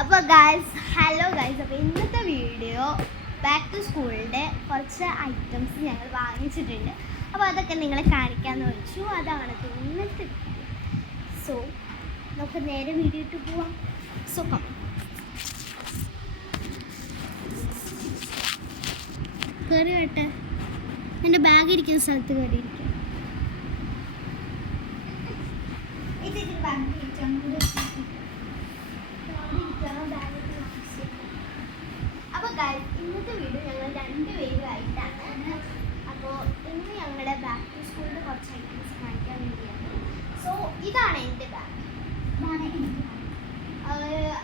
അപ്പോൾ guys, hello guys. അപ്പോൾ ഇന്നത്തെ വീഡിയോ ബാക്ക് ടു സ്കൂളിൻ്റെ കുറച്ച് ഐറ്റംസ് ഞങ്ങൾ വാങ്ങിച്ചിട്ടുണ്ട്. അപ്പോൾ അതൊക്കെ നിങ്ങളെ കാണിക്കാമെന്ന് വെച്ചു. അതാണ് ഇന്നത്തെ വീഡിയോ. സോ നമുക്ക് നേരെ വീഡിയോ ഇട്ട് പോവാം. So come. കയറി കേട്ടെ, എൻ്റെ ബാഗ് ഇരിക്കുന്ന സ്ഥലത്ത് കയറിയിരിക്കും. അപ്പോൾ ഗൈസ്, ഇന്നത്തെ വീഡിയോ ഞങ്ങൾ രണ്ടുപേരുമായിട്ടാണ്. അപ്പോൾ ഇന്ന് ഞങ്ങളുടെ ബാക്ക് ടു സ്കൂളിൻ്റെ കുറച്ച് ഐറ്റംസ് കാണിക്കാൻ വേണ്ടിയാണ്. സോ ഇതാണ് എൻ്റെ ബാഗ്.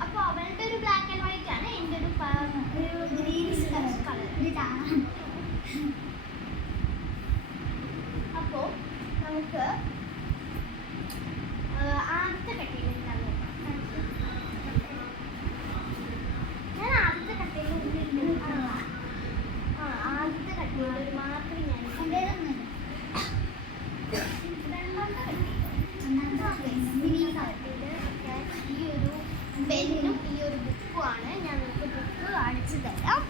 അപ്പോൾ അവളുടെ ഒരു ബ്ലാക്ക് ആൻഡ് വൈറ്റ് ആണ്, എൻ്റെ ഒരു ഗ്രീൻ കളർ. അപ്പോൾ നമുക്ക് ആദ്യത്തെ കട്ടിയിൽ ഞാൻ ആദ്യത്തെ കട്ടിയിൽ ആദ്യത്തെ കട്ടിയിൽ ഒരു മാത്രം ഞാൻ ഈ ഒരു പെന്നും ഈ ഒരു ബുക്കുമാണ്. ഞാൻ നിങ്ങൾക്ക് ബുക്ക് കാണിച്ചു തരാം.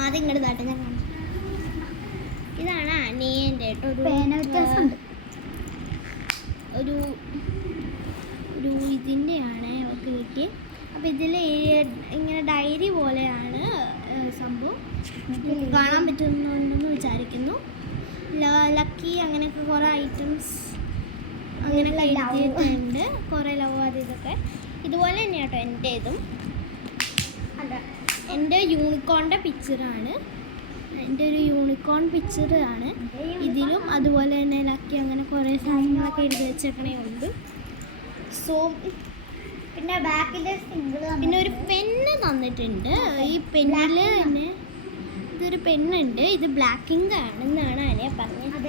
ആദ്യം ഇങ്ങോട്ട് താട്ടെ, ഞാൻ കാണിച്ചു. ഇതാണ് അനിയൻ്റെ കേട്ടോ. ഒരു പേന വ്യത്യാസമുണ്ട്. ഒരു ഇതിൻ്റെയാണ് അവർക്ക് കിട്ടി. അപ്പോൾ ഇതിൽ ഇങ്ങനെ ഡയറി പോലെയാണ് സംഭവം. കാണാൻ പറ്റുന്നുണ്ടെന്ന് വിചാരിക്കുന്നു. ലക്കി അങ്ങനെയൊക്കെ കുറേ ഐറ്റംസ് അങ്ങനെയൊക്കെ എഴുതിയിട്ടുണ്ട്. കുറേ ലവ് അത് ഇതൊക്കെ ഇതുപോലെ തന്നെയാണ് കേട്ടോ എൻ്റെ ഇതും. അല്ല, എൻ്റെ യൂണിക്കോണിൻ്റെ പിക്ചറാണ്. എൻ്റെ ഒരു യൂണിക്കോൺ പിക്ചറാണ് ഇതിലും. അതുപോലെ തന്നെ ലക്കി അങ്ങനെ കുറേ സാധനങ്ങളൊക്കെ എഴുതി വെച്ചേക്കണേ ഉണ്ട്. സോ പിന്നെ ബാക്കിൻ്റെ പിന്നെ ഒരു പെണ്ണ് തന്നിട്ടുണ്ട്. ഈ പെണ്ണിൽ തന്നെ ഇതൊരു പെണ്ണുണ്ട്. ഇത് ബ്ലാക്ക് ഇങ്ക് ആണെന്നാണ് അനിയ പറഞ്ഞത്.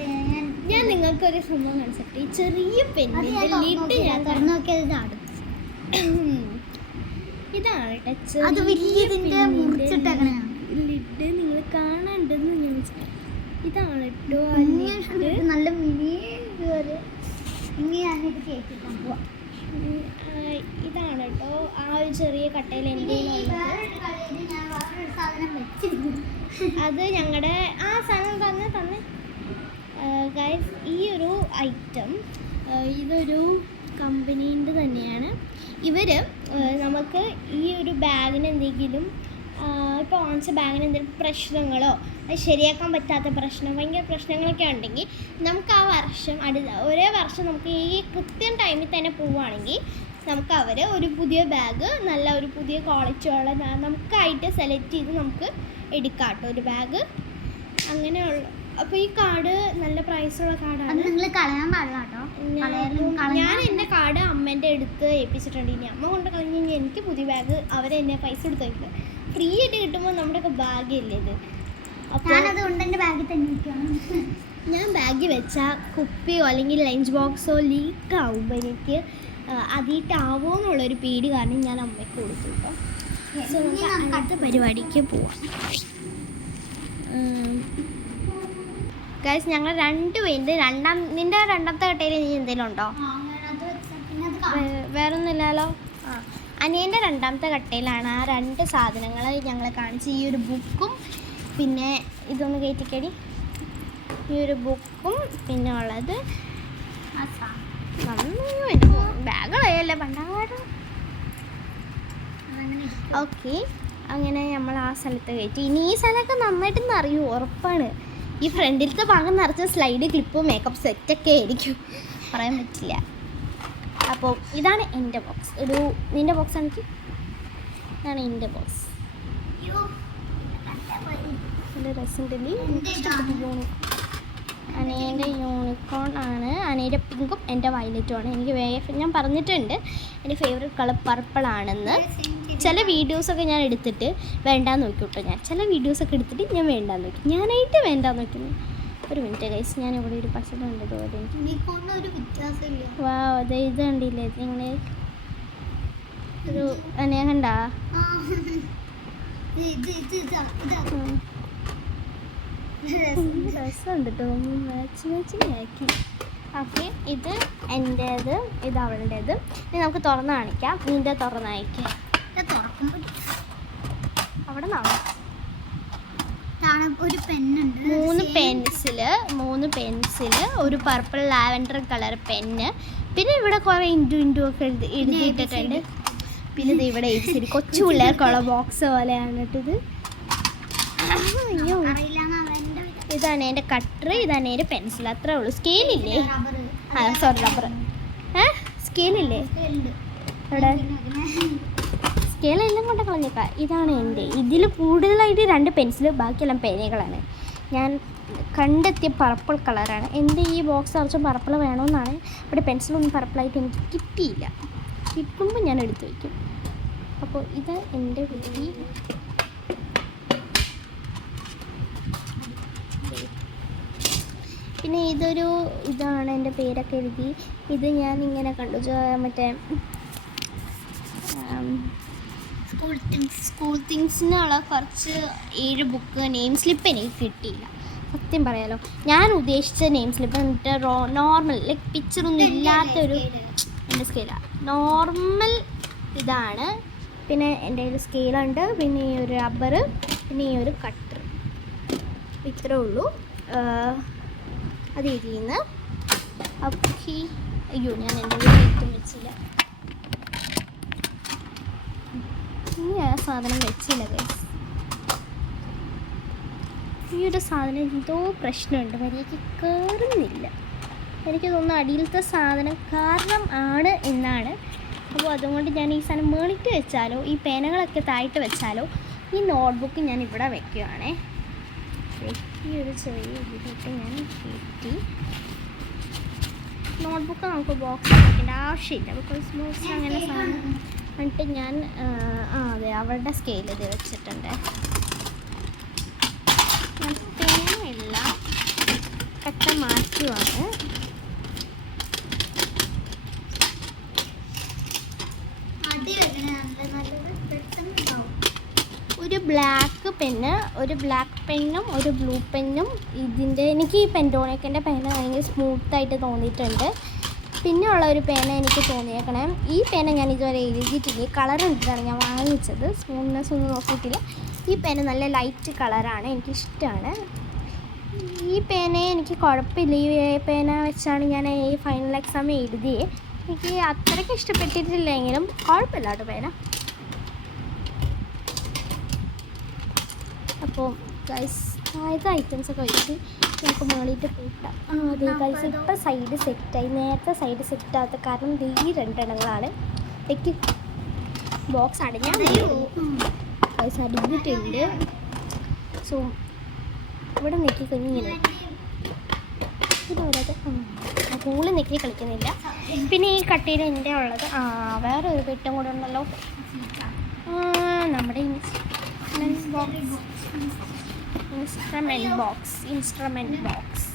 ഞാൻ നിങ്ങൾക്കൊരു സംഭവം കാണിച്ചിട്ട്, ഈ ചെറിയ പെണ്ണ് ലിഡ് ഞാൻ തുറന്നു നോക്കിയത് ഇതാണ്. ഇതാണ് ലിഡ് നിങ്ങൾ കാണണ്ടെന്ന് ഞാൻ വെച്ചിട്ട്. ഇതാണ് കേട്ടോ നല്ല മിനി. ഇതാണ് കേട്ടോ ആ ഒരു ചെറിയ കട്ടയിൽ എൻ്റെ അത് ഞങ്ങളുടെ ആ സാധനം തന്നെ ഗൈസ്. ഈ ഒരു ഐറ്റം ഇതൊരു കമ്പനീൻ്റെ തന്നെയാണ്. ഇവർ നമുക്ക് ഈ ഒരു ബാഗിന് എന്തെങ്കിലും ഇപ്പോൾ വാങ്ങിച്ച ബാഗിന് എന്തെങ്കിലും പ്രശ്നങ്ങളോ അത് ശരിയാക്കാൻ പറ്റാത്ത പ്രശ്നം, ഭയങ്കര പ്രശ്നങ്ങളൊക്കെ ഉണ്ടെങ്കിൽ നമുക്ക് ആ വർഷം ഒരേ വർഷം നമുക്ക് ഈ കൃത്യം ടൈമിൽ തന്നെ പോവുകയാണെങ്കിൽ നമുക്ക് അവർ ഒരു പുതിയ ബാഗ് നല്ല ഒരു പുതിയ ക്വാളിറ്റിയുള്ള നമുക്കായിട്ട് സെലക്ട് ചെയ്ത് നമുക്ക് എടുക്കാം കേട്ടോ ഒരു ബാഗ് അങ്ങനെയുള്ള. അപ്പോൾ ഈ കാർഡ് നല്ല പ്രൈസുള്ള കാർഡാണ്. നിങ്ങൾ കളയാൻ പാടില്ല കേട്ടോ. ഞാൻ എൻ്റെ കാർഡ് അമ്മേൻ്റെ അടുത്ത് ഏൽപ്പിച്ചിട്ടുണ്ട്. ഇനി അമ്മ കൊണ്ട് കളഞ്ഞ് കഴിഞ്ഞാൽ എനിക്ക് പുതിയ ബാഗ് അവരെന്നെ പൈസ കൊടുത്ത് വയ്ക്കുക. ഫ്രീ ആയിട്ട് കിട്ടുമ്പോൾ നമ്മുടെയൊക്കെ ഭാഗ്യമല്ലേ ഇത്. അപ്പോൾ ഞാനതുകൊണ്ട് എൻ്റെ ബാഗിൽ തന്നെ ഞാൻ ബാഗിൽ വെച്ചാൽ കുപ്പിയോ അല്ലെങ്കിൽ ലഞ്ച് ബോക്സോ ലീക്ക് ആവുമ്പോൾ എനിക്ക് അതിട്ടാവോ എന്നുള്ളൊരു പേടി കാരണം ഞാൻ അമ്മയ്ക്ക് കൊടുത്തു കേട്ടോ. സോ നമുക്ക് അടുത്ത പരിപാടിക്ക് പോവാം. ഗൈസ്, ഞങ്ങൾ രണ്ടുപേരുടെ നിൻ്റെ രണ്ടാമത്തെ കട്ടയിൽ നീ എന്തെങ്കിലും ഉണ്ടോ? വേറൊന്നുമില്ലല്ലോ. അനിയൻ്റെ രണ്ടാമത്തെ കട്ടയിലാണ് ആ രണ്ട് സാധനങ്ങൾ ഞങ്ങൾ കാണിച്ച്. ഈ ഒരു ബുക്കും പിന്നെ ഇതൊന്ന് കയറ്റിക്കടി. ഈ ഒരു ബുക്കും പിന്നെ ഉള്ളത് ബാഗുകളല്ലേ പണ്ടാട്. ഓക്കെ, അങ്ങനെ നമ്മൾ ആ സ്ഥലത്ത് കയറ്റി. ഇനി ഈ സ്ഥലമൊക്കെ നന്നായിട്ടൊന്നും അറിയൂ, ഉറപ്പാണ്. ഈ ഫ്രണ്ടിലത്തെ ഭാഗം നിറച്ച സ്ലൈഡ്, ക്ലിപ്പ്, മേക്കപ്പ് സെറ്റൊക്കെ ആയിരിക്കും, പറയാൻ പറ്റില്ല. അപ്പോൾ ഇതാണ് എൻ്റെ ബോക്സ്. ഒരു നിൻ്റെ ബോക്സ് ആണെങ്കിൽ ഇതാണ് എൻ്റെ ബോക്സ്. എൻ്റെ റെസിൻ്റലി അനേൻ്റെ യൂണിക്കോൺ ആണ്. അനേൻ്റെ പിങ്കും എൻ്റെ വയലറ്റും ആണ്. എനിക്ക് ഞാൻ പറഞ്ഞിട്ടുണ്ട് എൻ്റെ ഫേവറേറ്റ് കളർ പർപ്പിൾ ആണെന്ന്. ചില വീഡിയോസൊക്കെ ഞാൻ എടുത്തിട്ട് വേണ്ടാന്ന് നോക്കി കേട്ടോ. ഞാൻ ചില വീഡിയോസൊക്കെ എടുത്തിട്ട് ഞാൻ വേണ്ടാന്ന് നോക്കി. ഞാനായിട്ട് വേണ്ടാന്ന് നോക്കുന്നു. ഒരു മിനിറ്റ് ഗൈസ്, ഞാൻ ഇവിടെ ഒരു പശ കണ്ടതുപോലെ വാ അതെ ഇത് കണ്ടില്ലേ നിങ്ങൾ ഒരു അനേ കണ്ടാ? രസമുണ്ട് കേട്ടോ. മാച്ചിങ് ആക്കി ഓക്കെ, ഇത് എൻ്റേത്, ഇത് അവളുടേത്. ഇനി നമുക്ക് തുറന്ന് കാണിക്കാം. നിൻ്റെ തുറന്ന് അയക്കാം. അവിടെ നിന്നാണ് ഒരു പെന്നുണ്ട്, 3 പെൻസില്, ഒരു പർപ്പിൾ ലാവൻഡർ കളർ പെന്ന്, പിന്നെ ഇവിടെ കുറേ ഇൻറ്റു ഒക്കെ എഴുതിയിട്ടിട്ടുണ്ട്. പിന്നെ ഇത് ഇവിടെ എഴുതി കൊച്ചു പിള്ളേർക്കുള്ള ബോക്സ് പോലെയാണ് കേട്ടത്. അയ്യോ, ഇതാണ് എൻ്റെ കട്ടർ, ഇതാണ് എൻ്റെ പെൻസിൽ, അത്രേ ഉള്ളൂ. സ്കെയിലില്ലേ? Sorry, rubber. സ്കെയിലില്ലേ അവിടെ? സ്കെയിലെല്ലാം കൊണ്ട് കളഞ്ഞേക്കാം. ഇതാണ് എൻ്റെ. ഇതിൽ കൂടുതലായിട്ട് 2 പെൻസിൽ, ബാക്കിയെല്ലാം പേനകളാണ്. ഞാൻ കണ്ടെത്തിയ പർപ്പിൾ കളറാണ്. എൻ്റെ ഈ ബോക്സ് കുറച്ച് പർപ്പിൾ വേണമെന്നാണ്. ഇവിടെ പെൻസിലൊന്നും പർപ്പിളായിട്ട് എനിക്ക് കിട്ടിയില്ല. കിട്ടുമ്പോൾ ഞാൻ എടുത്തു വയ്ക്കും. അപ്പോൾ ഇത് എൻ്റെ കുട്ടി. പിന്നെ ഇതാണ് എൻ്റെ പേരൊക്കെ എഴുതി. ഇത് ഞാൻ ഇങ്ങനെ കണ്ടു, മറ്റേ സ്കൂൾ തിങ്സിനുള്ള കുറച്ച് 7 ബുക്ക് നെയിം സ്ലിപ്പ് എനിക്ക് കിട്ടിയില്ല. സത്യം പറയാലോ, ഞാൻ ഉദ്ദേശിച്ച നെയിം സ്ലിപ്പ് എന്നിട്ട് നോർമൽ ലൈക്ക് പിക്ചറൊന്നും ഇല്ലാത്തൊരു എൻ്റെ സ്കെയിലാണ്. നോർമൽ ഇതാണ്. പിന്നെ എൻ്റെ കയ്യിൽ സ്കെയിലുണ്ട്, പിന്നെ ഈ ഒരു റബ്ബർ, പിന്നെ ഈ ഒരു കട്ടർ. ഇത്രേ ഉള്ളൂ. അത് എഴുതിയെന്ന്. ഓക്കെ. അയ്യോ, ഞാൻ എൻ്റെ വീട്ടിൽ വെച്ചില്ല. ഈ സാധനം വെച്ചില്ല ഗൈസ്. ഈ ഒരു സാധനം എന്തോ പ്രശ്നമുണ്ട്, മര്യാദയ്ക്ക് കയറുന്നില്ല. എനിക്ക് തോന്നുന്നു അടിയിലത്തെ സാധനം കാരണം ആണ് എന്നാണ്. അപ്പോൾ അതുകൊണ്ട് ഞാൻ ഈ സാധനം മേളിട്ട് വെച്ചാലോ, ഈ പേനകളൊക്കെ താഴ്ത്ത് വെച്ചാലോ, ഈ നോട്ട്ബുക്ക് ഞാൻ ഇവിടെ വെക്കുകയാണേ. ഈ ഒരു ചെറിയ ഇതിലേക്ക് ഞാൻ കയറ്റി. നോട്ട്ബുക്ക് നമുക്ക് ബോക്സിൽ വെക്കേണ്ട ആവശ്യമില്ല, ബിക്കോസ് ബോക്സ് അങ്ങനെ സാധനം. എന്നിട്ട് ഞാൻ അതെ അവളുടെ സ്കെയിൽ ഇത് വെച്ചിട്ടുണ്ട്. ഞാൻ പേനയെല്ലാം കട്ട മാറ്റുവാണ്. ഒരു ബ്ലാക്ക് പെന്ന്, ഒരു ബ്ലാക്ക് പെന്നും ഒരു ബ്ലൂ പെന്നും. എനിക്ക് ഈ പെൻറ്റോണിക്കിൻ്റെ പേന ഭയങ്കര സ്മൂത്തായിട്ട് തോന്നിയിട്ടുണ്ട്. പിന്നെ ഉള്ള ഒരു പേന എനിക്ക് തോന്നിയേക്കണം, ഈ പേന ഞാൻ ഇതുവരെ എഴുതിയിട്ടില്ല. കളർ കണ്ടിട്ടാണ് ഞാൻ വാങ്ങിച്ചത്, സ്മൂത്ത്നെസ് ഒന്നും നോക്കിയിട്ടില്ല. ഈ പേന നല്ല ലൈറ്റ് കളറാണ്, എനിക്കിഷ്ടമാണ്. ഈ പേനയെ എനിക്ക് കുഴപ്പമില്ല. ഈ പേന വെച്ചാണ് ഞാൻ ഈ ഫൈനൽ എക്സാം എഴുതിയത്. എനിക്ക് അത്രയ്ക്ക് ഇഷ്ടപ്പെട്ടിട്ടില്ലെങ്കിലും കുഴപ്പമില്ല കേട്ടോ പേന. അപ്പോൾ ഗൈസ് ആദ്യത്തെ ഐറ്റംസൊക്കെ വെച്ച് നമുക്ക് മുകളിലിട്ട് കൂട്ടാം. അതെ ഗൈസ്, ഇപ്പം സൈഡ് സെറ്റായി. നേരത്തെ സൈഡ് സെറ്റാകാത്ത കാരണം ഈ 2 എണ്ണങ്ങളാണ്. എനിക്ക് ബോക്സ് അടഞ്ഞാൽ ഗൈസ് അടിഞ്ഞിട്ടുണ്ട്. സോ ഇവിടെ നെക്കി കഴിഞ്ഞിങ്ങനെ ഇത് വരാതെ കൂള് നെക്കി കളിക്കുന്നില്ല. പിന്നെ ഈ കട്ടയിൽ എൻ്റെ ഉള്ളത് വേറെ ഒരു പെട്ടും കൂടെ ഉണ്ടല്ലോ, നമ്മുടെ ഇൻസ്ട്രുമെൻറ്റ് ബോക്സ്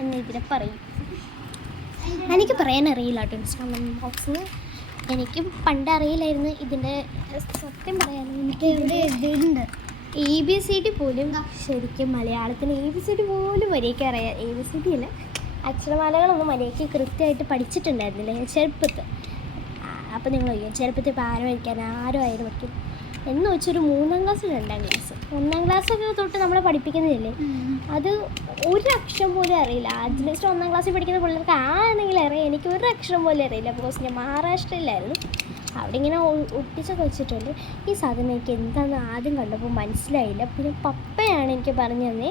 എന്നിതിനെ പറയും. എനിക്ക് പറയാൻ അറിയില്ല കേട്ടോ ഇൻസ്ട്രുമെൻറ്റ് ബോക്സ്. എനിക്കും പണ്ട് അറിയില്ലായിരുന്നു ഇതിൻ്റെ സത്യം പറയാൻ. എനിക്ക് ഇവിടെ ഇതുണ്ട് ABCD പോലും ശരിക്കും മലയാളത്തിന് ABCD പോലും മര്യാദയ്ക്ക് അറിയാം. ABCD അല്ല, അക്ഷരമാലകളൊന്നും മര്യാദയ്ക്ക് കൃത്യമായിട്ട് പഠിച്ചിട്ടുണ്ടായിരുന്നില്ല ഞാൻ ചെറുപ്പത്ത്. അപ്പോൾ നിങ്ങൾ ചോദിക്കും ചെറുപ്പത്തിൽ ഇപ്പോൾ ആരും പഠിക്കാൻ ആരും പഠിക്കും എന്ന് വെച്ചൊരു 3ാം ക്ലാസ് 2ാം ക്ലാസ് 1ാം ക്ലാസ്സൊക്കെ തൊട്ട് നമ്മളെ പഠിപ്പിക്കുന്നില്ലേ, അത് ഒരു അക്ഷരം പോലും അറിയില്ല. അറ്റ്ലീസ്റ്റ് 1ാം ക്ലാസ്സിൽ പഠിക്കുന്ന പിള്ളേർക്ക് ആണെങ്കിലും അറിയാം. എനിക്ക് ഒരു അക്ഷരം പോലും അറിയില്ല, ബിക്കോസ് ഞാൻ മഹാരാഷ്ട്രയിലായിരുന്നു. അവിടെ ഇങ്ങനെ ഒട്ടിച്ചൊക്കെ വെച്ചിട്ടുണ്ട്. ഈ സാധനം എനിക്ക് എന്താണെന്ന് ആദ്യം കണ്ടപ്പോൾ മനസ്സിലായില്ല. പിന്നെ പപ്പയാണ് എനിക്ക് പറഞ്ഞു തന്നെ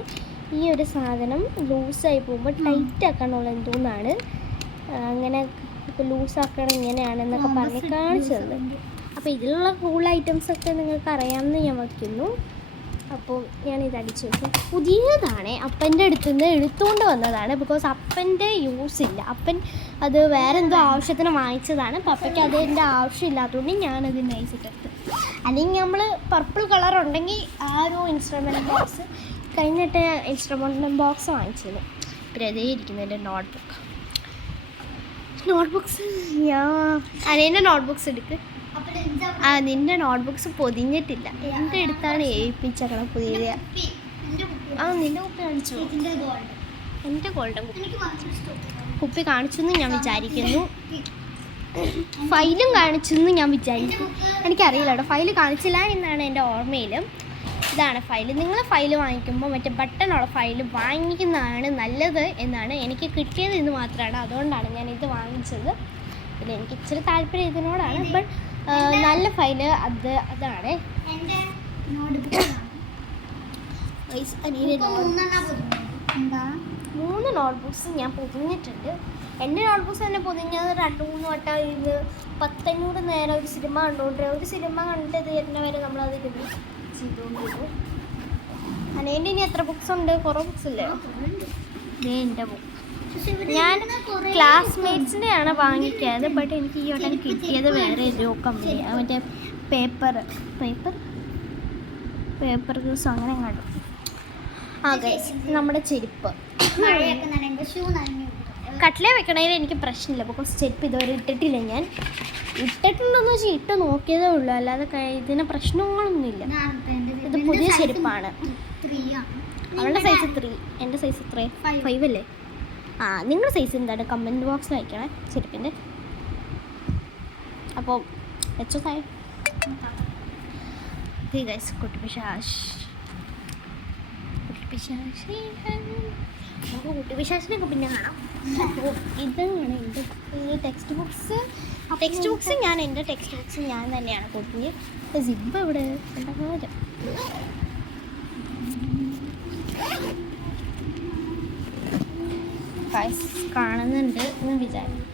ഈ ഒരു സാധനം ലൂസായി പോകുമ്പോൾ ടൈറ്റ് ആക്കാനുള്ള എന്തോന്നാണ്, അങ്ങനെ ഇപ്പോൾ ലൂസാക്കണം ഇങ്ങനെയാണെന്നൊക്കെ പറഞ്ഞ് കാണിച്ചത്. അപ്പോൾ ഇതിലുള്ള കൂൾ ഐറ്റംസൊക്കെ നിങ്ങൾക്ക് അറിയാമെന്ന് ഞാൻ വയ്ക്കുന്നു. അപ്പോൾ ഞാനിത് അടിച്ചു വെക്കും. പുതിയതാണ്, അപ്പൻ്റെ അടുത്ത് നിന്ന് എടുത്തുകൊണ്ട് വന്നതാണ്. ബിക്കോസ് അപ്പൻ്റെ യൂസ് ഇല്ല, അപ്പൻ അത് വേറെ എന്തോ ആവശ്യത്തിന് വാങ്ങിച്ചതാണ്. പപ്പയ്ക്ക് അതിൻ്റെ ആവശ്യമില്ലാത്തതുകൊണ്ട് ഞാനത് നൈസിട്ടെടുത്ത്. അല്ലെങ്കിൽ നമ്മൾ പർപ്പിൾ കളർ ഉണ്ടെങ്കിൽ ആ ഒരു ഇൻസ്ട്രുമെൻറ്റ് ബോക്സ് കഴിഞ്ഞിട്ട് ഇൻസ്ട്രുമെൻറ്റ് ബോക്സ് വാങ്ങിച്ചത്. പിന്നെ അതേ ഇരിക്കുന്നതിൻ്റെ നോട്ട്ബുക്സ് അതിൻ്റെ നോട്ട്ബുക്സ് എടുക്ക്. നിൻ്റെ നോട്ട്ബുക്സ് പൊതിഞ്ഞിട്ടില്ല, എൻ്റെ അടുത്താണ് ഏൽപ്പിച്ചേക്കണം പുതിയ. നിൻ്റെ കുപ്പി കാണിച്ചു, എൻ്റെ ഗോൾഡൻ കുപ്പി കാണിച്ചു എന്ന് ഞാൻ വിചാരിക്കുന്നു. ഫയലും കാണിച്ചു എന്ന് ഞാൻ വിചാരിക്കുന്നു. എനിക്കറിയില്ല കേട്ടോ, ഫയൽ കാണിച്ചില്ല എന്നാണ് എൻ്റെ ഓർമ്മയിൽ. ഇതാണ് ഫയൽ. നിങ്ങൾ ഫയൽ വാങ്ങിക്കുമ്പോൾ മറ്റേ ബട്ടണുള്ള ഫയൽ വാങ്ങിക്കുന്നതാണ് നല്ലത് എന്നാണ് എനിക്ക് കിട്ടിയത് എന്ന് മാത്രമാണ്. അതുകൊണ്ടാണ് ഞാൻ ഇത് വാങ്ങിച്ചത്. പിന്നെ എനിക്ക് ഇച്ചിരി താല്പര്യം ഇതിനോടാണ്. ബട്ട് നല്ല ഫയല് അതാണ്. മൂന്ന് നോട്ട്ബുക്സ് ഞാൻ പൊതിഞ്ഞിട്ടുണ്ട്. എൻ്റെ നോട്ട്ബുക്സ് തന്നെ പൊതിഞ്ഞത് 2-3 വട്ടം. ഇത് 500 നേരം ഒരു സിനിമ കണ്ടുകൊണ്ട് ഒരു സിനിമ കണ്ടിട്ട് തീരുന്നവരെ നമ്മളത് ചെയ്തുകൊണ്ടിരുന്നു. അനേൻ്റെ ഇനി എത്ര ബുക്സ് ഉണ്ട്? കുറേ ബുക്സ് ഇല്ലേ? എൻ്റെ ബുക്ക് ഞാൻ ക്ലാസ്മേറ്റ്സിൻ്റെ ആണ് വാങ്ങിക്കാറ്. ബട്ട് എനിക്ക് ഈ വട്ടം കിട്ടിയത് വേറെ ഏതോ കമ്പനിയാണ്. മറ്റേ പേപ്പർ ഗ്യൂസ് അങ്ങനെ കണ്ടു. ആ ഗൈസ്, നമ്മുടെ ചെരുപ്പ് കട്ടിലേ വെക്കണേൽ എനിക്ക് പ്രശ്നമില്ല. ബിക്കോസ് ചെരുപ്പ് ഇതുവരെ ഇട്ടിട്ടില്ല. ഞാൻ ഇട്ടിട്ടുണ്ടോയെന്ന് വെച്ചാൽ ഇട്ട് നോക്കിയതേ ഉള്ളൂ, അല്ലാതെ ഇതിന് പ്രശ്നങ്ങളൊന്നുമില്ല. ഇത് പുതിയ ചെരുപ്പാണ്. അവളുടെ സൈസ് 3, എൻ്റെ സൈസ് 5 അല്ലേ? ആ, നിങ്ങളുടെ സൈസ് എന്താണ്? കമൻറ്റ് ബോക്സിൽ അയക്കണേ ചെരുപ്പിൻ്റെ. അപ്പോൾ വെച്ചോ താഴെ. ഗൈസ്, കുട്ടിപ്പിശാശ് നമുക്ക് കുട്ടിപ്പിശാശിനൊക്കെ പിന്നെ കാണാം. അപ്പോൾ ഇതാണ് എൻ്റെ ടെക്സ്റ്റ് ബുക്സ്. ഞാൻ എൻ്റെ ടെക്സ്റ്റ് ബുക്സ് ഞാൻ തന്നെയാണ് കൊടുത്തത്. സിബ് ഇവിടെ ഉണ്ടാകാൻ കാണുന്നുണ്ട് എന്ന് വിചാരിക്കും.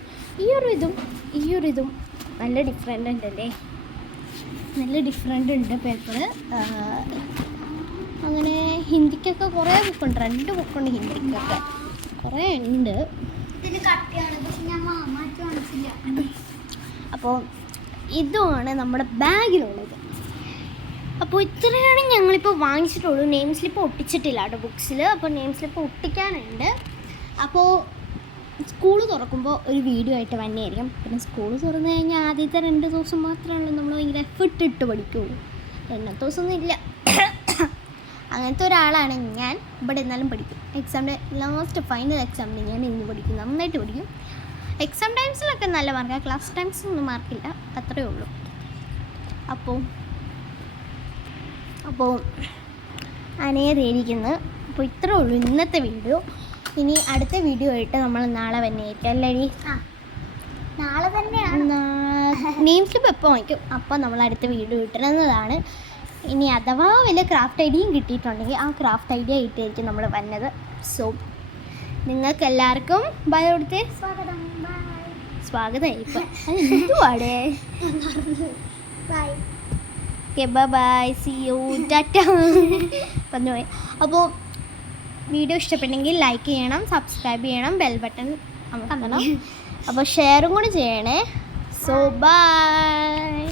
ഈ ഒരു ഇതും നല്ല ഡിഫറെൻ്റ് ഉണ്ടല്ലേ? നല്ല ഡിഫറെൻ്റ് ഉണ്ട് പേപ്പർ. അങ്ങനെ ഹിന്ദിക്കൊക്കെ കുറേ ബുക്കുണ്ട്. 2 ബുക്കുണ്ട് ഹിന്ദിക്കൊക്കെ, കുറേ ഉണ്ട്. അപ്പോൾ ഇതുമാണ് നമ്മുടെ ബാഗിലുള്ളത്. അപ്പോൾ ഇത്രയാണ് ഞങ്ങളിപ്പോൾ വാങ്ങിച്ചിട്ടുള്ളൂ. നെയിം സ്ലിപ്പ് ഒട്ടിച്ചിട്ടില്ല കേട്ടോ ബുക്സിൽ. അപ്പോൾ നെയിം സ്ലിപ്പ് ഒട്ടിക്കാനുണ്ട്. അപ്പോൾ സ്കൂൾ തുറക്കുമ്പോൾ ഒരു വീഡിയോ ആയിട്ട് വന്നെയായിരിക്കും. പിന്നെ സ്കൂൾ തുറന്നു കഴിഞ്ഞാൽ ആദ്യത്തെ 2 ദിവസം മാത്രമേ നമ്മൾ ഭയങ്കര എഫർട്ട് ഇട്ട് പഠിക്കുകയുള്ളൂ. 2 ദിവസമൊന്നും ഇല്ല. അങ്ങനത്തെ ഒരാളാണ് ഞാൻ. ഇവിടെ എന്നാലും പഠിക്കും. എക്സാമിൻ്റെ ലാസ്റ്റ് ഫൈനൽ എക്സാമിന് ഞാൻ ഇന്ന് പഠിക്കും, നന്നായിട്ട് പഠിക്കും. എക്സാം ടൈംസിലൊക്കെ നല്ല മാർക്കാണ്, ക്ലാസ് ടൈംസിലൊന്നും മാർക്കില്ല, അത്രയേ ഉള്ളൂ. അപ്പോൾ അനേതായിരിക്കുന്നത്. അപ്പോൾ ഇത്രയേ ഉള്ളൂ ഇന്നത്തെ വീഡിയോ. ഇനി അടുത്ത വീഡിയോ ആയിട്ട് നമ്മൾ നാളെ തന്നെയായിരിക്കും അല്ലേ? നാളെ തന്നെയാണ്. നെയിം സ്ലിപ്പ് എപ്പോൾ വാങ്ങിക്കും അപ്പോൾ നമ്മൾ അടുത്ത വീഡിയോ ഇട്ടുന്നതാണ്. ഇനി അഥവാ വല്ല ക്രാഫ്റ്റ് ഐഡിയയും കിട്ടിയിട്ടുണ്ടെങ്കിൽ ആ ക്രാഫ്റ്റ് ഐഡിയ ഇട്ടായിരിക്കും നമ്മൾ വന്നത്. സോ നിങ്ങൾക്ക് എല്ലാവർക്കും ബൈ കൊടുത്തേ. സ്വാഗതം ഇപ്പം എന്തുവാടേ? Bye. Okay, bye, see you, tata പറഞ്ഞു പോയി. അപ്പോൾ വീഡിയോ ഇഷ്ടപ്പെട്ടെങ്കിൽ ലൈക്ക് ചെയ്യണം, സബ്സ്ക്രൈബ് ചെയ്യണം, ബെൽ ബട്ടൺ അമർത്തണം. അപ്പോൾ ഷെയറും കൂടി ചെയ്യണേ. So by.